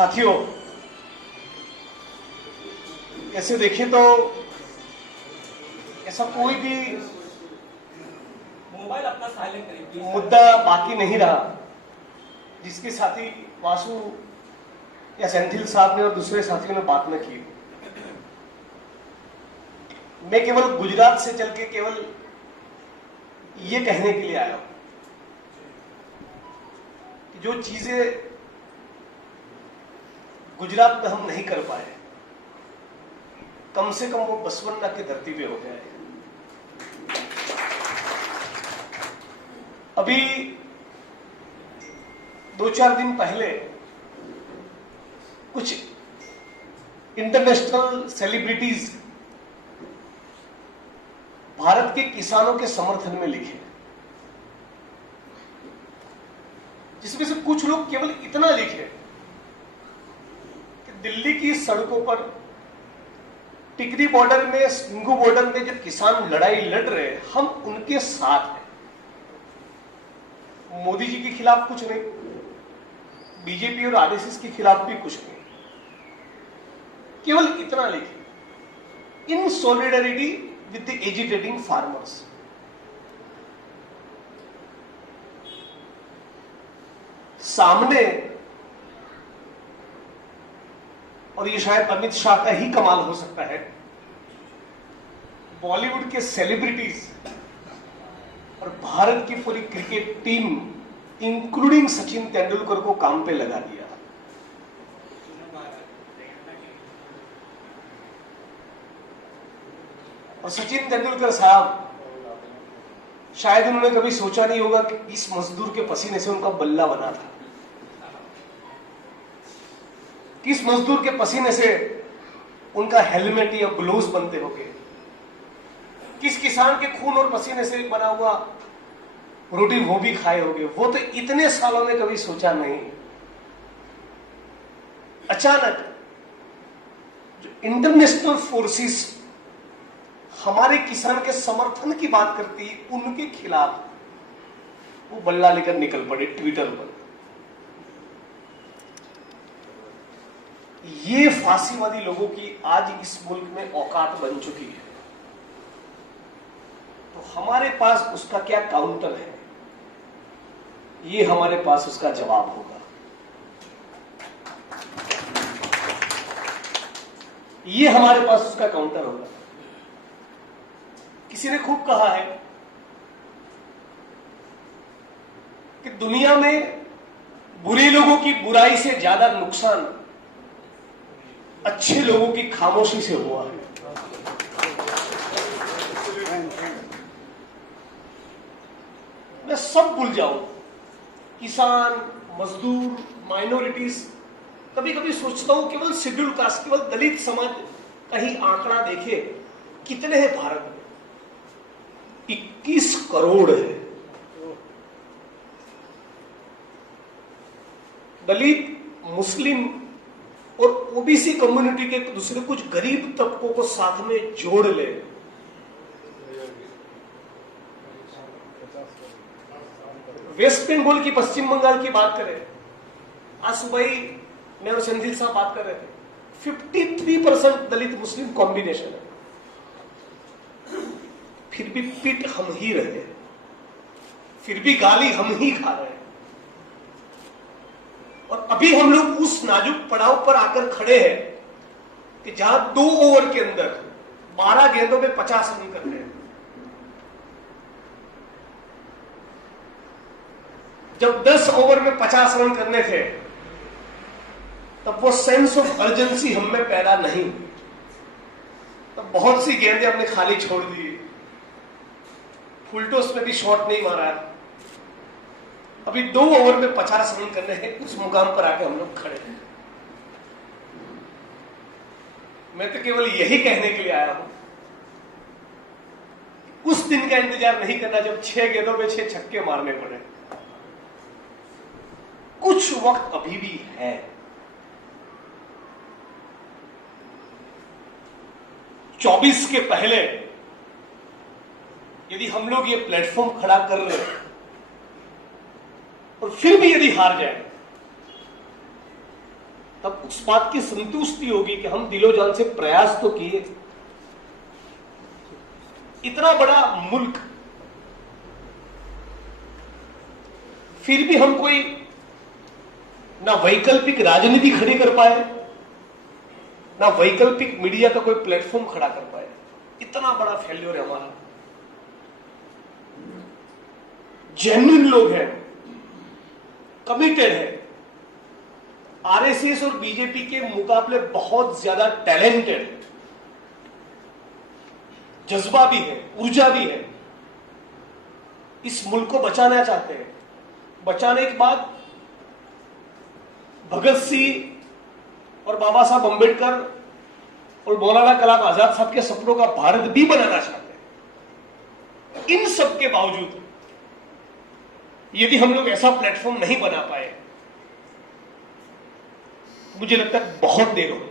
साथियों, ऐसे देखें तो ऐसा कोई भी मोबाइल अपना साइलेंट करिए मुद्दा बाकी नहीं रहा जिसके साथी वासु या सेंथिल साहब ने और दूसरे साथियों ने बात न की। मैं केवल गुजरात से चल के केवल ये कहने के लिए आया हूं कि जो चीजें गुजरात में हम नहीं कर पाए, कम से कम वो बसवन्ना की धरती पे हो जाए। अभी 2-4 दिन पहले कुछ इंटरनेशनल सेलिब्रिटीज भारत के किसानों के समर्थन में लिखे, जिसमें से कुछ लोग केवल इतना लिखे कि दिल्ली की सड़कों पर, टिकरी बॉर्डर में, सिंघू बॉर्डर में जो किसान लड़ाई लड़ रहे हैं, हम उनके साथ हैं। मोदी जी के खिलाफ कुछ नहीं, बीजेपी और आरएसएस के खिलाफ भी कुछ नहीं, केवल इतना लिखे, in solidarity with the agitating farmers. सामने, और ये शायद अमित शाह का ही कमाल हो सकता है, बॉलीवुड के सेलिब्रिटीज और भारत की पूरी cricket team including Sachin Tendulkar को काम पे लगा दिया। और सचिन तेंदुलकर साहब, शायद उन्होंने कभी सोचा नहीं होगा कि इस मजदूर के पसीने से उनका बल्ला बना था, किस मजदूर के पसीने से उनका हेलमेट या ग्लोव्स बनते होंगे, किस किसान के खून और पसीने से बना हुआ रोटी वो भी खाए होंगे। वो तो इतने सालों में कभी सोचा नहीं। अचानक जो इंटरनेशनल फोर्सेस हमारे किसान के समर्थन की बात करती, उनके खिलाफ वो बल्ला लेकर निकल पड़े ट्विटर पर। ये फांसीवादी लोगों की आज इस मुल्क में औकात बन चुकी है, तो हमारे पास उसका क्या काउंटर है, ये हमारे पास उसका जवाब होगा। ये हमारे पास उसका काउंटर होगा। किसी ने खूब कहा है कि दुनिया में बुरे लोगों की बुराई से ज्यादा नुकसान अच्छे लोगों की खामोशी से हुआ है। मैं सब भूल जाऊं, किसान, मजदूर, माइनॉरिटीज, कभी कभी सोचता हूं केवल शेड्यूल कास्ट, केवल दलित समाज का ही आंकड़ा देखे, कितने हैं भारत में? 21 करोड़ है। दलित, मुस्लिम और ओबीसी कम्युनिटी के दूसरे कुछ गरीब तबकों को साथ में जोड़ ले, वेस्ट बंगाल की, पश्चिम बंगाल की बात करें, आज सुबह ही मैं और सेंथिल साहब बात कर रहे थे, 53% दलित मुस्लिम कॉम्बिनेशन है, फिर भी पिट हम ही रहे, फिर भी गाली हम ही खा रहे हैं। और अभी हम लोग उस नाजुक पड़ाव पर आकर खड़े हैं कि जहां 2 ओवर के अंदर 12 गेंदों में 50 रन करते हैं। जब 10 ओवर में 50 रन करने थे, तब वो सेंस ऑफ अर्जेंसी हम में पैदा नहीं, तब बहुत सी गेंदें हमने खाली छोड़ दी, फुलटॉस में भी शॉट नहीं मारा। अभी 2 ओवर में 50 रन करने हैं, उस मुकाम पर आके हम लोग खड़े हैं। मैं तो केवल यही कहने के लिए आया हूं, उस दिन का इंतजार नहीं करना जब 6 गेंदों में 6 छक्के मारने पड़े। कुछ वक्त अभी भी है। चौबीस के पहले यदि हम लोग ये प्लेटफॉर्म खड़ा कर रहे हैं और फिर भी यदि हार जाए तब उस बात की संतुष्टि होगी कि हम दिलो जान से प्रयास तो किए। इतना बड़ा मुल्क, फिर भी हम कोई ना वैकल्पिक राजनीति खड़ी कर पाए, ना वैकल्पिक मीडिया का कोई प्लेटफॉर्म खड़ा कर पाए। इतना बड़ा फेल्योर है हमारा। जेन्युइन लोग हैं, कमिटेड है, आरएसएस और बीजेपी के मुकाबले बहुत ज्यादा टैलेंटेड है, जज्बा भी है, ऊर्जा भी है, इस मुल्क को बचाना चाहते हैं। बचाने के बाद भगत सिंह और बाबा साहब अंबेडकर और मौलाना कलाम आजाद साहब के सपनों का भारत भी बनाना चाहते हैं। इन सब के बावजूद यदि हम लोग ऐसा प्लेटफॉर्म नहीं बना पाए, तो मुझे लगता है बहुत देर हो गई।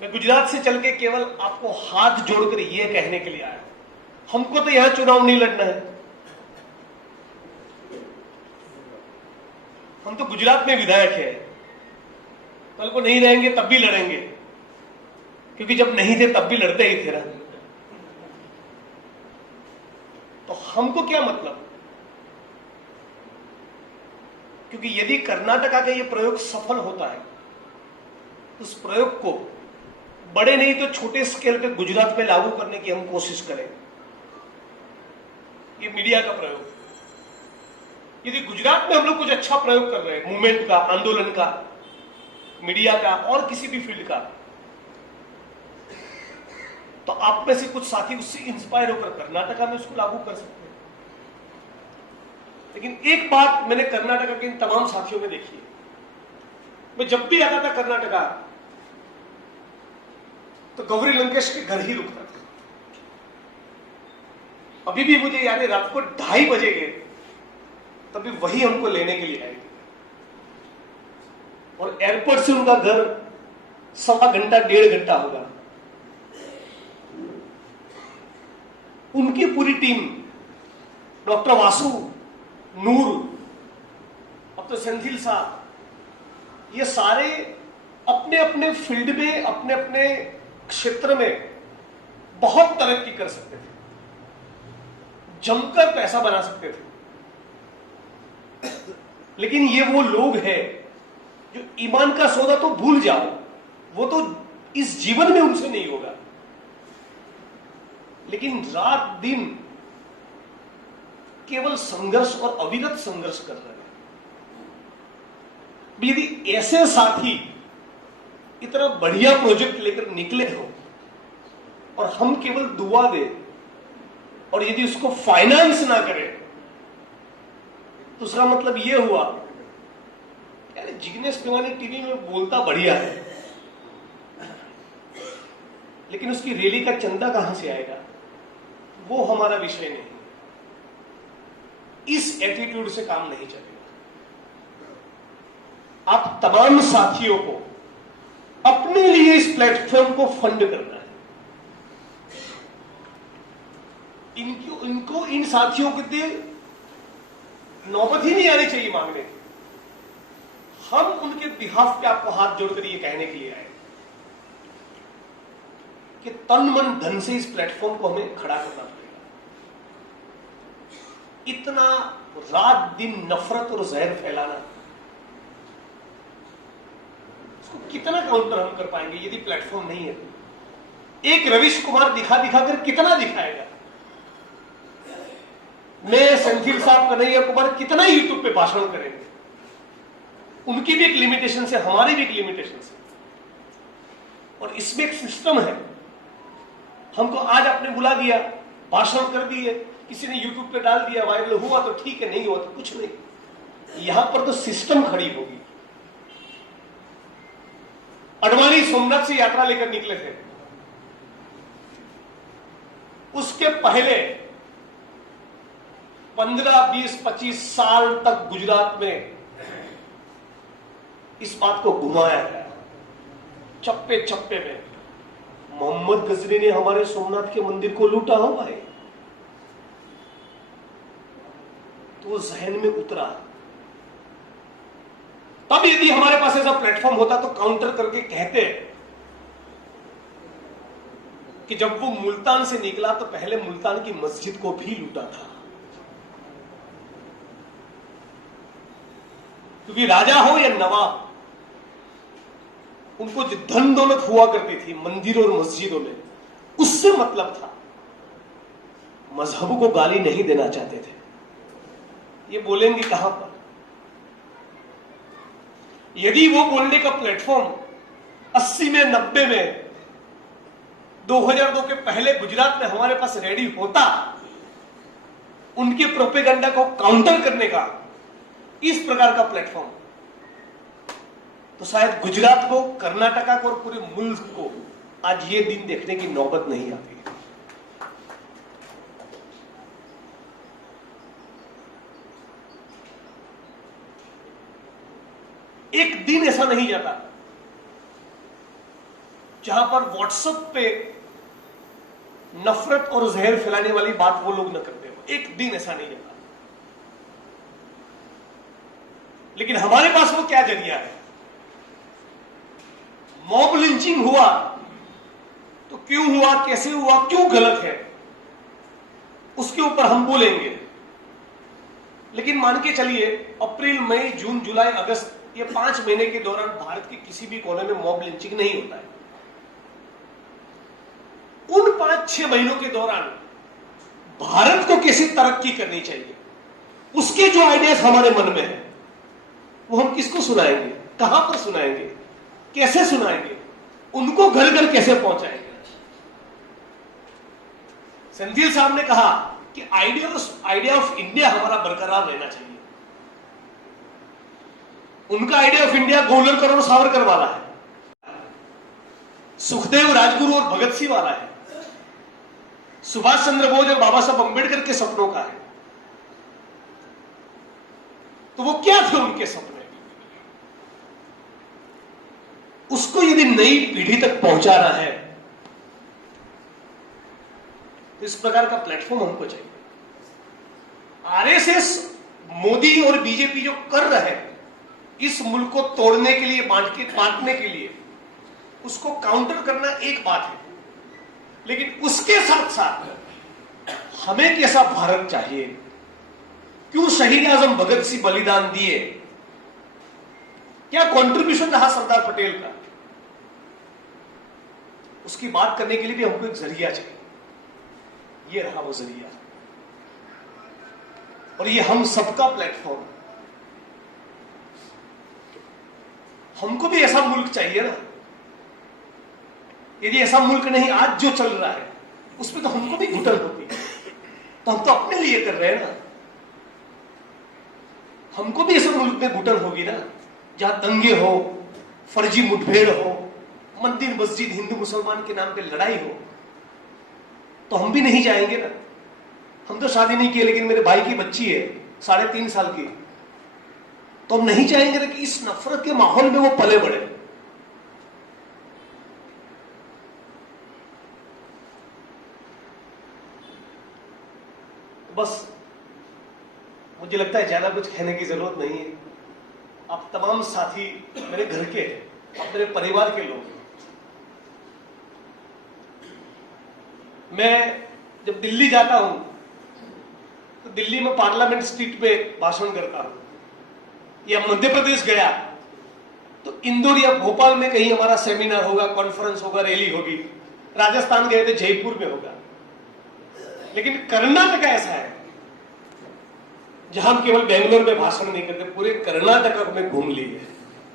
मैं गुजरात से चल के केवल आपको हाथ जोड़कर यह कहने के लिए आया, हमको तो यहां चुनाव नहीं लड़ना है। हम तो गुजरात में विधायक हैं, कल को नहीं रहेंगे तब भी लड़ेंगे, क्योंकि जब नहीं थे तब भी लड़ते ही थे ना। तो हमको क्या मतलब? क्योंकि यदि कर्नाटका का यह प्रयोग सफल होता है, उस प्रयोग को बड़े नहीं तो छोटे स्केल पे गुजरात में लागू करने की हम कोशिश करें। ये मीडिया का प्रयोग, यदि गुजरात में हम लोग कुछ अच्छा प्रयोग कर रहे हैं, मूवमेंट का, आंदोलन का, मीडिया का और किसी भी फील्ड का, तो आप में से कुछ साथी उससे इंस्पायर होकर कर्नाटका में उसको लागू कर सकते हैं। लेकिन एक बात मैंने कर्नाटका के इन तमाम साथियों में देखी है, मैं जब भी आता था कर्नाटका तो गौरी लंकेश के घर ही रुकता था। अभी भी मुझे याद है, रात को 2:30 बजे गए, तभी वही हमको लेने के लिए आएगी, और एयरपोर्ट से उनका घर 1.25 घंटा 1.5 घंटा होगा। उनकी पूरी टीम, डॉक्टर वासु, नूर, अब तो सेंथिल साहब, ये सारे अपने अपने फील्ड में, अपने अपने क्षेत्र में बहुत तरक्की कर सकते थे, जमकर पैसा बना सकते थे। लेकिन ये वो लोग हैं जो ईमान का सौदा तो भूल जाओ, वो तो इस जीवन में उनसे नहीं होगा, लेकिन रात दिन केवल संघर्ष और अविरत संघर्ष कर रहे हैं। यदि ऐसे साथी इतना बढ़िया प्रोजेक्ट लेकर निकले हो और हम केवल दुआ दें, और यदि उसको फाइनेंस ना करें, तो उसका मतलब यह हुआ यार जिग्नेश मेवानी टीवी में बोलता बढ़िया है, लेकिन उसकी रैली का चंदा कहां से आएगा, वो हमारा विषय नहीं। इस एटीट्यूड से काम नहीं चलेगा। आप तमाम साथियों को अपने लिए इस प्लेटफॉर्म को फंड करना है। इनको इन साथियों के लिए नौबत ही नहीं आनी चाहिए मांगने। हम उनके बिहाफ पे आपको हाथ जोड़कर ये कहने के लिए आए कि तन मन धन से इस प्लेटफॉर्म को हमें खड़ा करना पड़ेगा। इतना रात दिन नफरत और जहर फैलाना, इसको कितना काउंटर हम कर पाएंगे यदि प्लेटफॉर्म नहीं है? एक रविश कुमार दिखा दिखाकर कितना दिखाएगा? मैं, सेंथिल साहब, कन्हैया कुमार कितना यूट्यूब पे भाषण करेंगे? उनकी भी एक लिमिटेशन है, हमारी भी एक लिमिटेशन है, और इसमें एक सिस्टम है। हमको आज आपने बुला दिया, भाषण कर दिए, किसी ने यूट्यूब पे डाल दिया, वायरल हुआ तो ठीक है, नहीं हुआ तो कुछ नहीं। यहां पर तो सिस्टम खड़ी होगी। अडवाणी सोमनाथ से यात्रा लेकर निकले थे, उसके पहले 15, 20, 25 साल तक गुजरात में इस बात को घुमाया गया, चप्पे चप्पे में। मोहम्मद गजनी ने हमारे सोमनाथ के मंदिर को लूटा हो भाई, तो वो जहन में उतरा। तब यदि हमारे पास ऐसा प्लेटफॉर्म होता तो काउंटर करके कहते कि जब वो मुल्तान से निकला तो पहले मुल्तान की मस्जिद को भी लूटा था, क्योंकि राजा हो या नवाब, उनको जो धन दौलत हुआ करती थी मंदिरों और मस्जिदों में, उससे मतलब था। मजहब को गाली नहीं देना चाहते थे। ये बोलेंगे कहां पर? यदि वो बोलने का प्लेटफॉर्म 80 में 90 में 2002 के पहले गुजरात में हमारे पास रेडी होता, उनके प्रोपेगेंडा को काउंटर करने का इस प्रकार का प्लेटफॉर्म, तो शायद गुजरात को, कर्नाटका को और पूरे मुल्क को आज ये दिन देखने की नौबत नहीं आती। एक दिन ऐसा नहीं जाता जहां पर व्हाट्सएप पे नफरत और जहर फैलाने वाली बात वो लोग न करते हो। एक दिन ऐसा नहीं जाता। लेकिन हमारे पास वो क्या जरिया है? मॉब लिंचिंग हुआ तो क्यों हुआ, कैसे हुआ, क्यों गलत है, उसके ऊपर हम बोलेंगे। लेकिन मान के चलिए अप्रैल, मई, जून, जुलाई, अगस्त, ये 5 महीने के दौरान भारत के किसी भी कोने में मॉब लिंचिंग नहीं होता है। उन 5-6 महीनों के दौरान भारत को कैसे तरक्की करनी चाहिए, उसके जो आइडियाज हमारे मन में है, वो हम किसको सुनाएंगे, कहां पर सुनाएंगे, कैसे सुनाएंगे, उनको घर घर कैसे पहुंचाएंगे। सेंथिल साहब ने कहा कि आइडिया ऑफ इंडिया हमारा बरकरार रहना चाहिए। उनका आइडिया ऑफ इंडिया गोलवलकर और सावरकर वाला है, सुखदेव, राजगुरु और भगत सिंह वाला है, सुभाष चंद्र बोस और बाबा साहब अंबेडकर के सपनों का है। तो वो क्या थे उनके सपने? उसको यदि नई पीढ़ी तक पहुंचाना है तो इस प्रकार का प्लेटफॉर्म हमको चाहिए। आरएसएस, मोदी और बीजेपी जो कर रहे हैं इस मुल्क को तोड़ने के लिए, बांटने के लिए, उसको काउंटर करना एक बात है, लेकिन उसके साथ साथ हमें कैसा भारत चाहिए, क्यों शहीद आजम भगत सिंह बलिदान दिए, क्या कंट्रीब्यूशन रहा सरदार पटेल का, उसकी बात करने के लिए भी हमको एक जरिया चाहिए। ये रहा वो जरिया, और ये हम सबका प्लेटफॉर्म। हमको भी ऐसा मुल्क चाहिए ना। यदि ऐसा मुल्क नहीं आज जो चल रहा है उसमें तो हमको भी घुटन होती है, तो हम तो अपने लिए कर रहे हैं ना। हमको भी ऐसे मुल्क में घुटन होगी ना जहां दंगे हो, फर्जी मुठभेड़ हो, मंदिर मस्जिद हिंदू मुसलमान के नाम पे लड़ाई हो, तो हम भी नहीं जाएंगे ना। हम तो शादी नहीं किए, लेकिन मेरे भाई की बच्ची है 3.5 साल की, तो हम नहीं चाहेंगे कि इस नफरत के माहौल में वो पले बढ़े। बस मुझे लगता है ज्यादा कुछ कहने की जरूरत नहीं है। आप तमाम साथी मेरे घर के, आप मेरे परिवार के लोग हैं। मैं जब दिल्ली जाता हूं तो दिल्ली में पार्लियामेंट स्ट्रीट पे भाषण करता हूं, या मध्य प्रदेश गया तो इंदौर या भोपाल में कहीं हमारा सेमिनार होगा, कॉन्फ्रेंस होगा, रैली होगी। राजस्थान गए थे, जयपुर में होगा। लेकिन कर्नाटक ऐसा है जहां हम केवल बेंगलोर में भाषण नहीं करते, पूरे कर्नाटक में घूम लिए।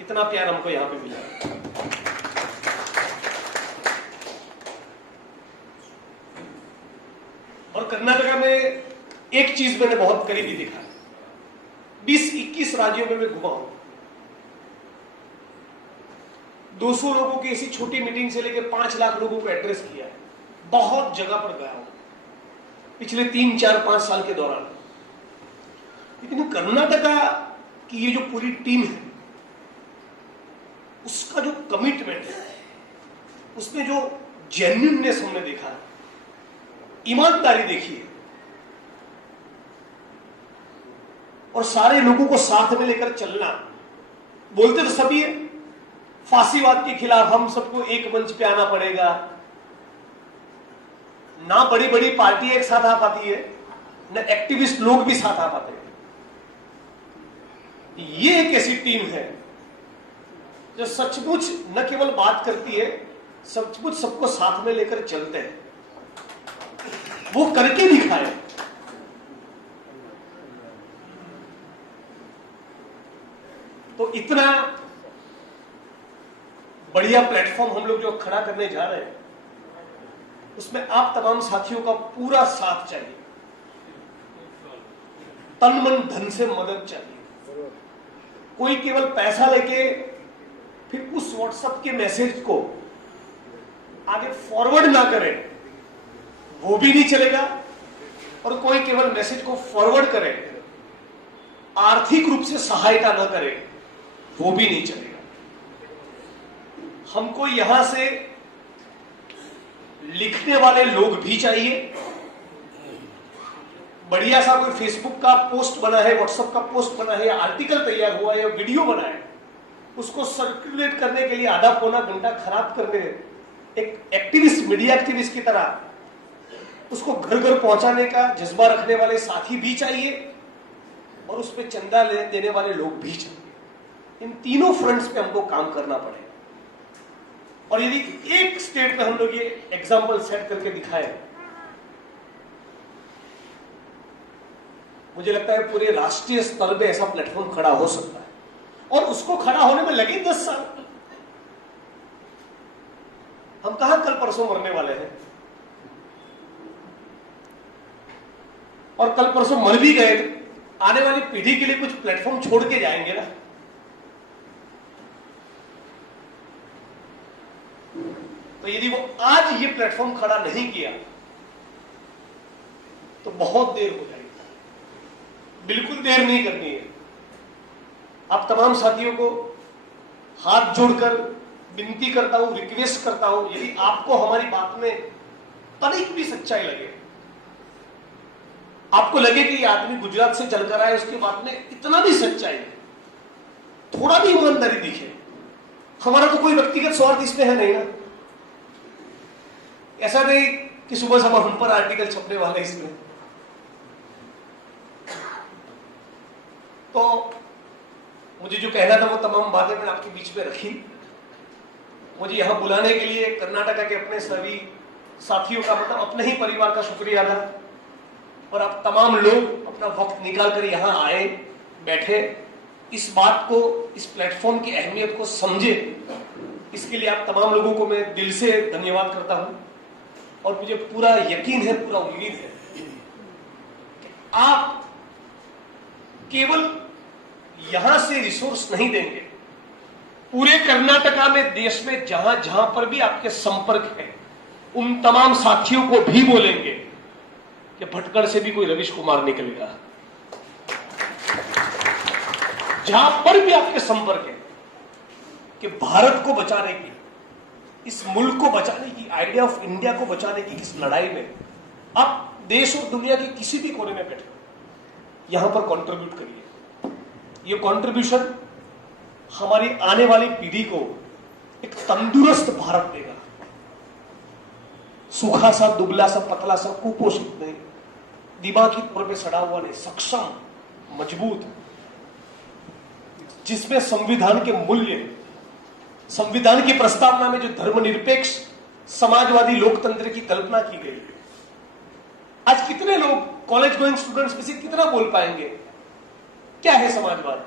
इतना प्यार हमको यहां पे मिला। और कर्नाटक में एक चीज मैंने बहुत करीबी देखा है। 20-21 राज्यों में मैं घुमा हूं। 200 लोगों की ऐसी छोटी मीटिंग से लेकर 5 लाख लोगों को एड्रेस किया है। बहुत जगह पर गया हूं पिछले 3, 4, 5 साल के दौरान। लेकिन कर्नाटका की ये जो पूरी टीम है, उसका जो कमिटमेंट है, उसमें जो जेन्युइननेस हमने देखा है, ईमानदारी देखी है, और सारे लोगों को साथ में लेकर चलना, बोलते तो सभी है, फांसीवाद के खिलाफ हम सबको एक मंच पे आना पड़ेगा। ना बड़ी बड़ी पार्टी एक साथ आ पाती है, ना एक्टिविस्ट लोग भी साथ आ पाते हैं। ये एक ऐसी टीम है जो सचमुच न केवल बात करती है, सचमुच सबको साथ में लेकर चलते हैं, वो करके दिखाए। तो इतना बढ़िया प्लेटफॉर्म हम लोग जो खड़ा करने जा रहे हैं, उसमें आप तमाम साथियों का पूरा साथ चाहिए, तन मन धन से मदद चाहिए। कोई केवल पैसा लेके फिर उस व्हाट्सएप के मैसेज को आगे फॉरवर्ड ना करे, वो भी नहीं चलेगा। और कोई केवल मैसेज को फॉरवर्ड करे, आर्थिक रूप से सहायता ना करे, वो भी नहीं चलेगा। हमको यहां से लिखने वाले लोग भी चाहिए। बढ़िया सा कोई फेसबुक का पोस्ट बना है, व्हाट्सएप का पोस्ट बना है, या आर्टिकल तैयार हुआ है, या वीडियो बना है, उसको सर्कुलेट करने के लिए आधा पौना घंटा खराब करने, एक एक्टिविस्ट, मीडिया एक्टिविस्ट की तरह उसको घर घर पहुंचाने का जज्बा रखने वाले साथी भी चाहिए, और उस पर चंदा देने वाले लोग भी चाहिए। इन तीनों फ्रंट्स पे हमको काम करना पड़ेगा। और यदि एक स्टेट पे हम लोग ये एग्जाम्पल सेट करके दिखाए, मुझे लगता है पूरे राष्ट्रीय स्तर पे ऐसा प्लेटफॉर्म खड़ा हो सकता है। और उसको खड़ा होने में लगे 10 साल। हम कहां कल परसों मरने वाले हैं, और कल परसों मर भी गए, आने वाली पीढ़ी के लिए कुछ प्लेटफॉर्म छोड़ के जाएंगे ना। तो यदि वो आज ये प्लेटफॉर्म खड़ा नहीं किया तो बहुत देर हो जाएगी। बिल्कुल देर नहीं करनी है। आप तमाम साथियों को हाथ जोड़कर विनती करता हूं, रिक्वेस्ट करता हूं, यदि आपको हमारी बात में तनिक भी सच्चाई लगे, आपको लगे कि ये आदमी गुजरात से चलकर आए, उसकी बात में इतना भी सच्चाई है, थोड़ा भी ईमानदारी दिखे, हमारा तो कोई व्यक्तिगत स्वार्थ इसमें है नहीं ना। ऐसा नहीं कि सुबह सुबह हम पर आर्टिकल छपने वाले इसमें। तो मुझे जो कहना था वो तमाम बातें मैंने आपके बीच में रखी। मुझे यहां बुलाने के लिए कर्नाटक के अपने सभी साथियों का, मतलब अपने ही परिवार का शुक्रिया अदा। और आप तमाम लोग अपना वक्त निकाल कर यहां आए, बैठे, इस बात को, इस प्लेटफॉर्म की अहमियत को समझे, इसके लिए आप तमाम लोगों को मैं दिल से धन्यवाद करता हूं। और मुझे पूरा यकीन है, पूरा उम्मीद है कि आप केवल यहां से रिसोर्स नहीं देंगे, पूरे कर्नाटका में, देश में जहां जहां पर भी आपके संपर्क है, उन तमाम साथियों को भी बोलेंगे कि भटकड़ से भी कोई रवीश कुमार निकलेगा। जहां पर भी आपके संपर्क है कि भारत को बचाने की, इस मुल्क को बचाने की, आइडिया ऑफ इंडिया को बचाने की इस लड़ाई में आप देश और दुनिया के किसी भी कोने में बैठे यहां पर कंट्रीब्यूट करिए। ये कंट्रीब्यूशन हमारी आने वाली पीढ़ी को एक तंदुरुस्त भारत देगा। सूखा सा, दुबला सा, पतला सा, कुपोषित नहीं, दिमागी तौर पे सड़ा हुआ नहीं, सक्षम, मजबूत, जिसमें संविधान के मूल्य, संविधान की प्रस्तावना में जो धर्मनिरपेक्ष समाजवादी लोकतंत्र की कल्पना की गई। आज कितने लोग कॉलेज गोइंग स्टूडेंट्स में से कितना बोल पाएंगे क्या है समाजवाद?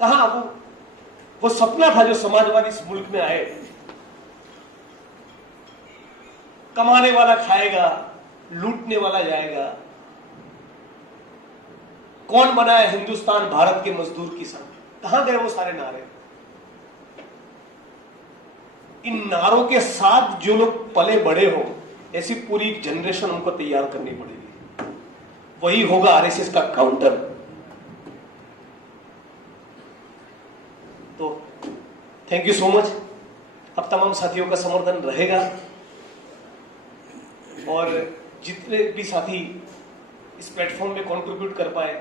कहां वो सपना था जो समाजवादी इस मुल्क में आए। कमाने वाला खाएगा, लूटने वाला जाएगा। कौन बनाया हिंदुस्तान भारत के मजदूर किसान? कहां गए वो सारे नारे? इन नारों के साथ जो लोग पले बड़े हो, ऐसी पूरी जनरेशन उनको तैयार करनी पड़ेगी। वही होगा आरएसएस का काउंटर। तो थैंक यू सो मच। अब तमाम साथियों का समर्थन रहेगा, और जितने भी साथी इस प्लेटफॉर्म में कंट्रीब्यूट कर पाए,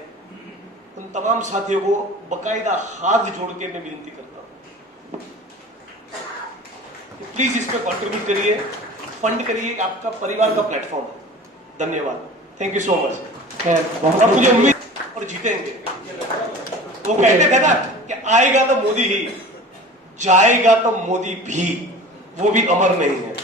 उन तमाम साथियों को बकायदा हाथ जोड़ के मैं विनती करता हूं कि प्लीज इस पे कंट्रीब्यूट करिए, फंड करिए, आपका परिवार का प्लेटफॉर्म है। धन्यवाद, थैंक यू सो मच। और मुझे उम्मीद और जीतेंगे। वो कहते थे ना कि आएगा तो मोदी ही, जाएगा तो मोदी भी, वो भी अमर नहीं है।